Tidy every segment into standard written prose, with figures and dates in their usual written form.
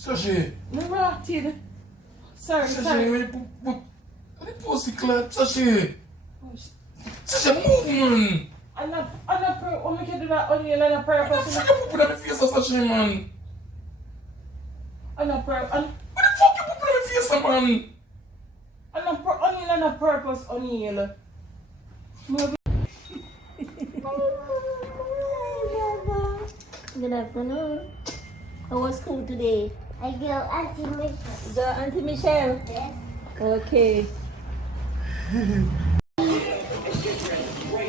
Sashi. No rotted. Sorry, Sashi, sorry. when you put the pussy clot, Sashi. Sashi, move, man. I'm not oh, we can do that onion on a purpose. What the fuck you put on the face of Sashi, man? On a purpose. What the fuck you put on the face of, man? Onion on a purpose, onion. Move. Good afternoon. How was school today? I go Auntie Michelle. Go Auntie Michelle. Yes. Okay.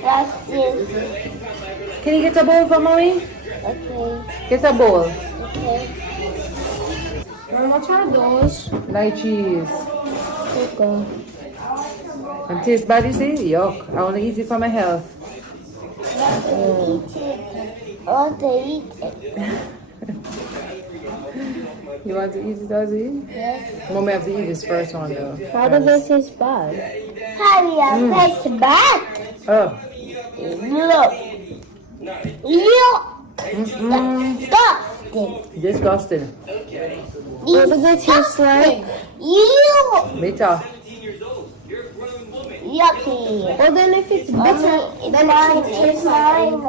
That's it. Can you get a bowl for mommy? Okay. Get a bowl. Okay. How much are those? Light cheese. Okay. And taste bad, you see? Yuck. I want to eat it for my health. I want to eat it. You want to eat it, Ozzy? Yes. Mommy have to eat this first one, though. How does this taste bad? Harry, I taste bad. Oh. Look. Look. Disgusting. Disgusting. What does it taste like? You. Bitter. Yucky. Well, then if it's bitter, It's mine.